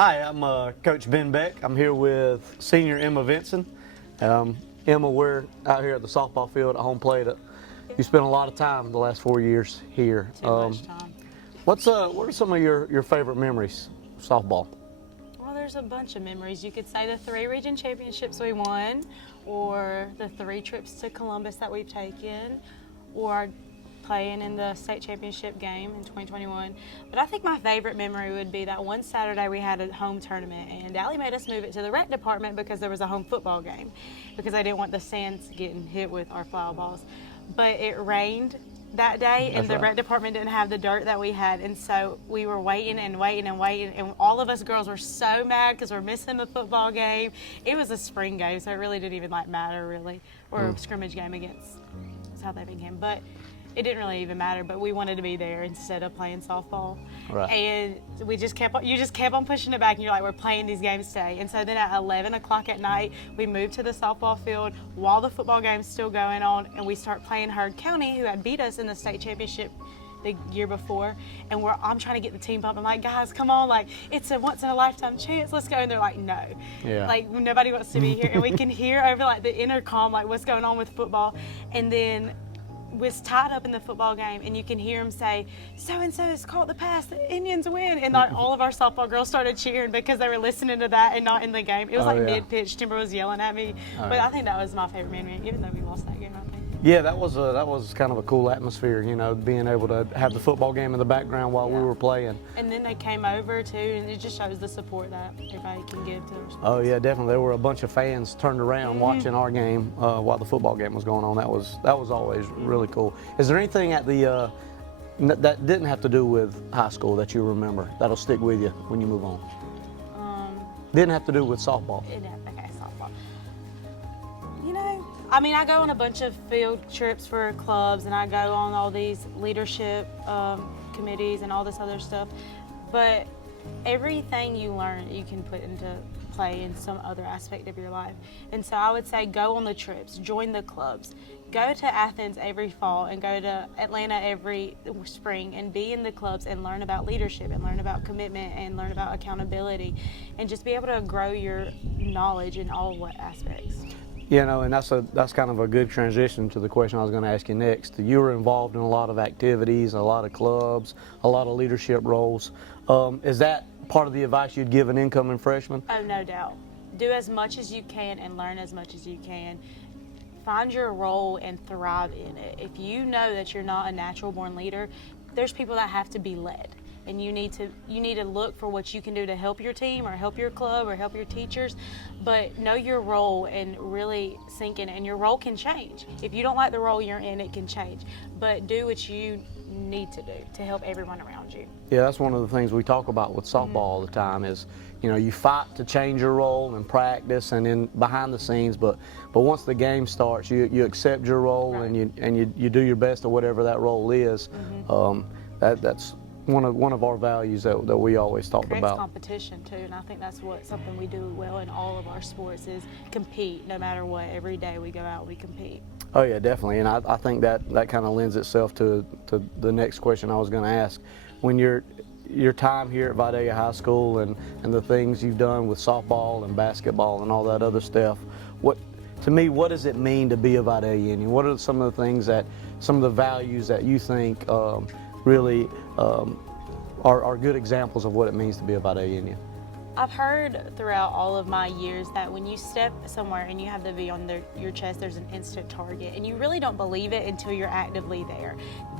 Hi, I'm Coach Ben Beck. I'm here with senior Emma Vinson. Emma, we're out here at the softball field at home plate. You spent a lot of time the last 4 years here. Too much time. What are some of your favorite memories of softball? Well, there's a bunch of memories. You could say the 3 region championships we won, or the 3 trips to Columbus that we've taken, or playing in the state championship game in 2021. But I think my favorite memory would be that one Saturday we had a home tournament, and Allie made us move it to the rec department because there was a home football game, because I didn't want the sands getting hit with our foul balls. But it rained that day, and the rec department didn't have the dirt that we had, and so we were waiting and waiting and waiting, and all of us girls were so mad because we're missing the football game. It was a spring game, so it really didn't even matter really, or a scrimmage game against South Effingham, but it didn't really even matter. But we wanted to be there instead of playing softball, and we just kept on pushing it back, and you're like, we're playing these games today. And so then at 11 o'clock at night, we moved to the softball field while the football game's still going on, and we start playing Heard County, who had beat us in the state championship the year before. And I'm trying to get the team pumped. I'm like, guys, come on, like, it's a once in a lifetime chance, let's go. And they're like, no, like, nobody wants to be here. And we can hear over like the intercom like what's going on with football, and then was tied up in the football game, and you can hear him say, so-and-so has caught the pass, the Indians win. And like all of our softball girls started cheering because they were listening to that and not in the game. It was mid-pitch. Timber was yelling at me. But I think that was my favorite memory, even though we lost that game, I think. Yeah, that was kind of a cool atmosphere, you know, being able to have the football game in the background while we were playing. And then they came over too, and it just shows the support that everybody can give to their sports. Oh yeah, definitely. There were a bunch of fans turned around watching our game while the football game was going on. That was always really cool. Is there anything at the that didn't have to do with high school that you remember that'll stick with you when you move on? Didn't have to do with softball. Okay, softball. You know, I mean, I go on a bunch of field trips for clubs, and I go on all these leadership committees and all this other stuff, but everything you learn you can put into play in some other aspect of your life. And so I would say go on the trips, join the clubs, go to Athens every fall and go to Atlanta every spring and be in the clubs and learn about leadership and learn about commitment and learn about accountability, and just be able to grow your knowledge in all aspects. You know, and that's kind of a good transition to the question I was going to ask you next. You were involved in a lot of activities, a lot of clubs, a lot of leadership roles. Is that part of the advice you'd give an incoming freshman? Oh, no doubt. Do as much as you can and learn as much as you can. Find your role and thrive in it. If you know that you're not a natural born leader, there's people that have to be led. And you need to look for what you can do to help your team or help your club or help your teachers, but know your role and really sink in it. And your role can change. If you don't like the role you're in, it can change. But do what you need to do to help everyone around you. Yeah, that's one of the things we talk about with softball all the time is, you know, you fight to change your role in practice and in behind the scenes, but once the game starts, you accept your role and you do your best at whatever that role is. That's one of our values that we always talk about. Competition too, and I think that's something we do well in all of our sports is compete no matter what. Every day we go out, we compete. Oh yeah, definitely, and I think that kind of lends itself to the next question I was going to ask. When your time here at Vidalia High School and the things you've done with softball and basketball and all that other stuff, what does it mean to be a Vidalian? What are some of the values that you think really are good examples of what it means to be a Vidalian? I've heard throughout all of my years that when you step somewhere and you have the V on your chest, there's an instant target, and you really don't believe it until you're actively there.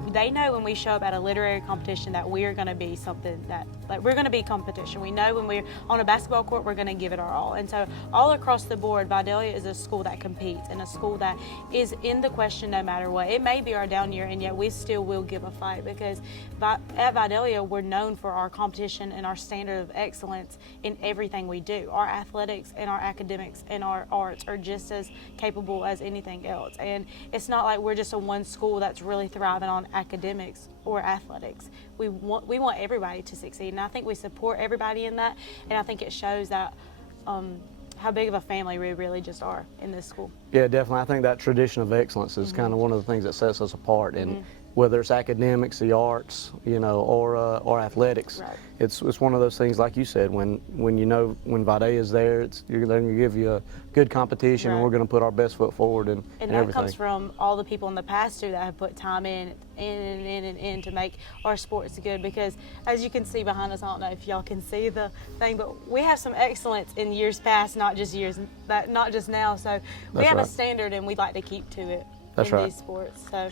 They know when we show up at a literary competition that we're going to be something we're going to be competition. We know when we're on a basketball court, we're going to give it our all. And so all across the board, Vidalia is a school that competes and a school that is in the question no matter what. It may be our down year, and yet we still will give a fight, because at Vidalia, we're known for our competition and our standard of excellence in everything we do. Our athletics and our academics and our arts are just as capable as anything else. And it's not like we're just a one school that's really thriving on academics or athletics. We want everybody to succeed, and I think we support everybody in that, and I think it shows that how big of a family we really just are in this school. Yeah, definitely. I think that tradition of excellence is kind of one of the things that sets us apart, and whether it's academics, the arts, or athletics. Right. It's one of those things, like you said, when Vidalia is there, they're going to give you a good competition, and Right. we're going to put our best foot forward and And that everything. comes from all the people in the past too that have put time in to make our sports good. Because as you can see behind us, I don't know if y'all can see the thing, but we have some excellence in years past, not just now. So we That's have a right. standard, and we'd like to keep to it That's in right. these sports. So.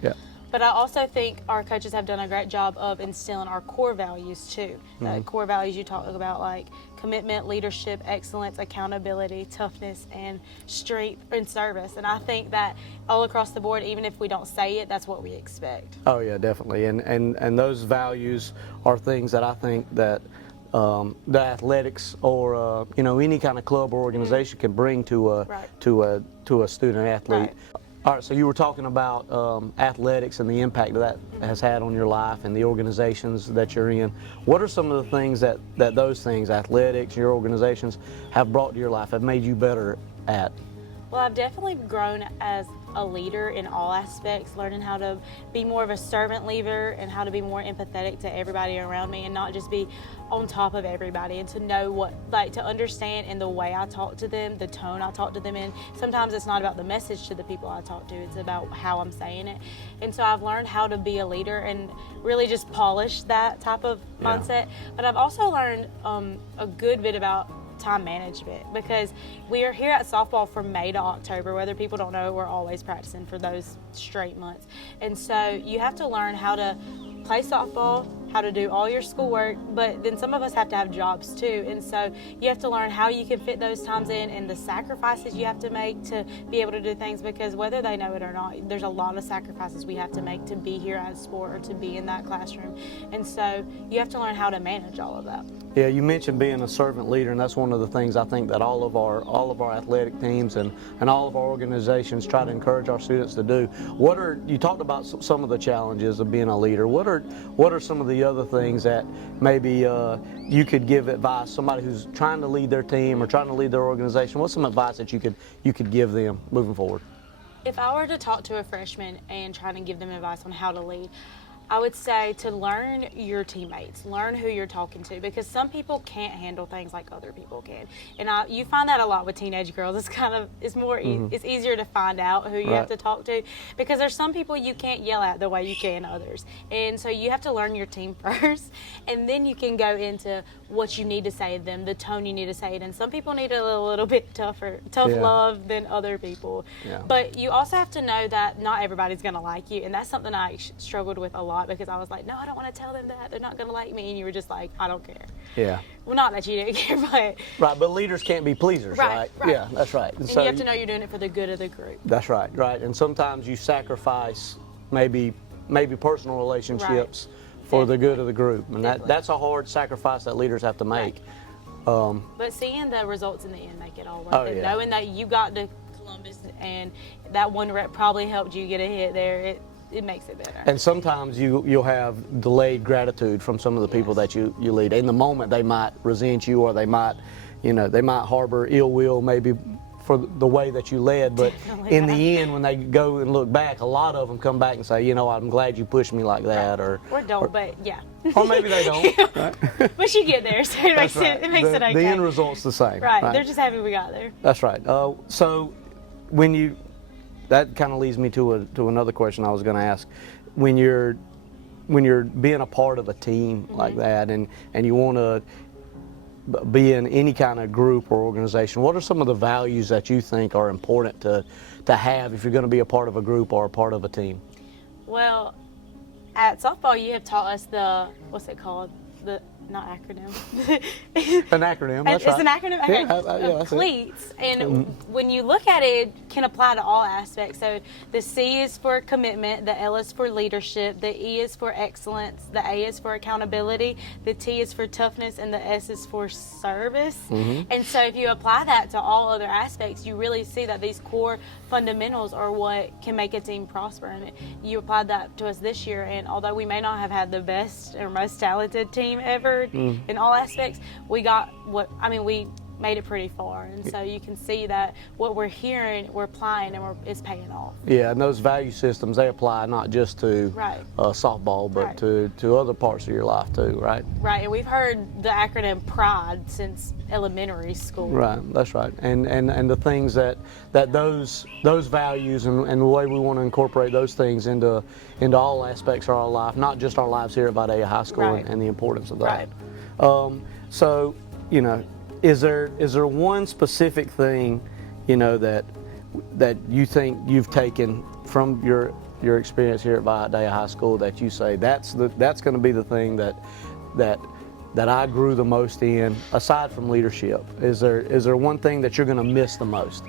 Yeah. But I also think our coaches have done a great job of instilling our core values too. The core values you talk about, like commitment, leadership, excellence, accountability, toughness, and strength and service. And I think that all across the board, even if we don't say it, that's what we expect. Oh yeah, definitely. And those values are things that I think that the athletics or any kind of club or organization can bring to a Right. to a student athlete. Right. All right, so you were talking about athletics and the impact that has had on your life and the organizations that you're in. What are some of the things that those things, athletics, your organizations, have brought to your life, have made you better at? Well, I've definitely grown as a leader in all aspects, learning how to be more of a servant leader and how to be more empathetic to everybody around me and not just be on top of everybody, and to know to understand in the way I talk to them, the tone I talk to them in. Sometimes it's not about the message to the people I talk to, it's about how I'm saying it. And so I've learned how to be a leader and really just polish that type of mindset. But I've also learned a good bit about time management, because we are here at softball from May to October. Whether people don't know, we're always practicing for those straight months. And so you have to learn how to play softball, how to do all your schoolwork, but then some of us have to have jobs too. And so you have to learn how you can fit those times in and the sacrifices you have to make to be able to do things, because whether they know it or not, there's a lot of sacrifices we have to make to be here at sport or to be in that classroom. And so you have to learn how to manage all of that. Yeah, you mentioned being a servant leader, and that's one of the things I think that all of our athletic teams and all of our organizations try to encourage our students to do. You talked about some of the challenges of being a leader. What are some of the other things that maybe you could give advice, somebody who's trying to lead their team or trying to lead their organization? What's some advice that you could give them moving forward? If I were to talk to a freshman and try to give them advice on how to lead, I would say to learn your teammates, learn who you're talking to, because some people can't handle things like other people can. And you find that a lot with teenage girls. It's more it's easier to find out who you have to talk to, because there's some people you can't yell at the way you can others. And so you have to learn your team first, and then you can go into what you need to say to them, the tone you need to say it in. Some people need a little bit tough love than other people. Yeah. But you also have to know that not everybody's going to like you, and that's something I struggled with a lot, because I was like, no, I don't want to tell them that. They're not going to like me. And you were just like, I don't care. Yeah. Well, not that you didn't care, but... Right, but leaders can't be pleasers, right? Right. Yeah, that's right. And you have to know you're doing it for the good of the group. That's right. And sometimes you sacrifice maybe personal relationships for the good of the group. And that's a hard sacrifice that leaders have to make. Right. But seeing the results in the end make it all worth it. Yeah. Knowing that you got to Columbus and that one rep probably helped you get a hit there, it makes it better. And sometimes you'll have delayed gratitude from some of the people that you lead. In the moment, they might resent you, or they might harbor ill will maybe for the way that you led. But Definitely, in the end, when they go and look back, a lot of them come back and say, I'm glad you pushed me like that, or don't, but yeah. Or maybe they don't. Right? But you get there, so it makes right. it makes it okay. The end result's the same. Right. They're just happy we got there. That's right. So that kind of leads me to another question I was going to ask. When you're being a part of a team like that, and you want to be in any kind of group or organization, what are some of the values that you think are important to have if you're going to be a part of a group or a part of a team? Well, at softball, you have taught us what's it called? Not acronym. An acronym, that's It's right. an acronym? Okay. That's it. CLEATS. And when you look at it, it can apply to all aspects. So the C is for commitment, the L is for leadership, the E is for excellence, the A is for accountability, the T is for toughness, and the S is for service. And so if you apply that to all other aspects, you really see that these core fundamentals are what can make a team prosper. And you applied that to us this year, and although we may not have had the best or most talented team ever in all aspects, we made it pretty far, and so you can see that what we're hearing, we're applying, and it's paying off. Yeah, and those value systems, they apply not just to Right. softball, but Right. to other parts of your life too, right? Right, and we've heard the acronym PRIDE since elementary school. Right, that's right. And the things that those values and the way we want to incorporate those things into all aspects of our life, not just our lives here at Vidalia High School, Right. and the importance of that. Right. So, you know, is there one specific thing, you know, that you think you've taken from your experience here at Vidalia High School that you say that's going to be the thing that I grew the most in, aside from leadership? Is there one thing that you're going to miss the most?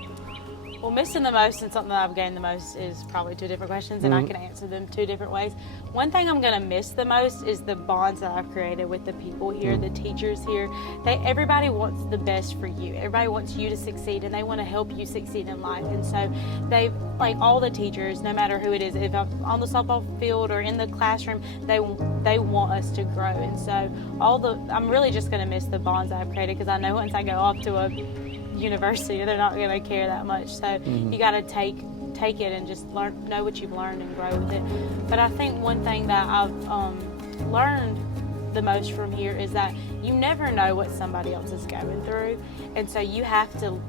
Well, missing the most and something that I've gained the most is probably two different questions, and I can answer them two different ways. One thing I'm going to miss the most is the bonds that I've created with the people here, the teachers here. Everybody wants the best for you. Everybody wants you to succeed, and they want to help you succeed in life. And so like all the teachers, no matter who it is, if I'm on the softball field or in the classroom, they want us to grow. And so I'm really just going to miss the bonds that I've created, because I know once I go off to a university, they're not going to care that much. So you got to take it and just know what you've learned and grow with it. But I think one thing that I've learned the most from here is that you never know what somebody else is going through, and so you have to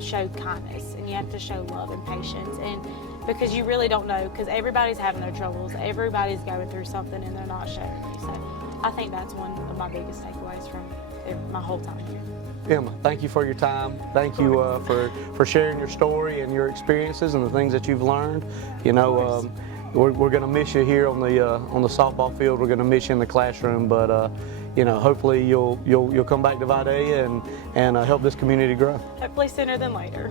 show kindness and you have to show love and patience, and because you really don't know, because everybody's having their troubles, everybody's going through something, and they're not showing you. So I think that's one of my biggest takeaways from my whole time here. Emma, thank you for your time. Thank you for sharing your story and your experiences and the things that you've learned. You know, we're going to miss you here on the softball field. We're going to miss you in the classroom, but you know, hopefully you'll come back to Vidalia and help this community grow. Hopefully sooner than later.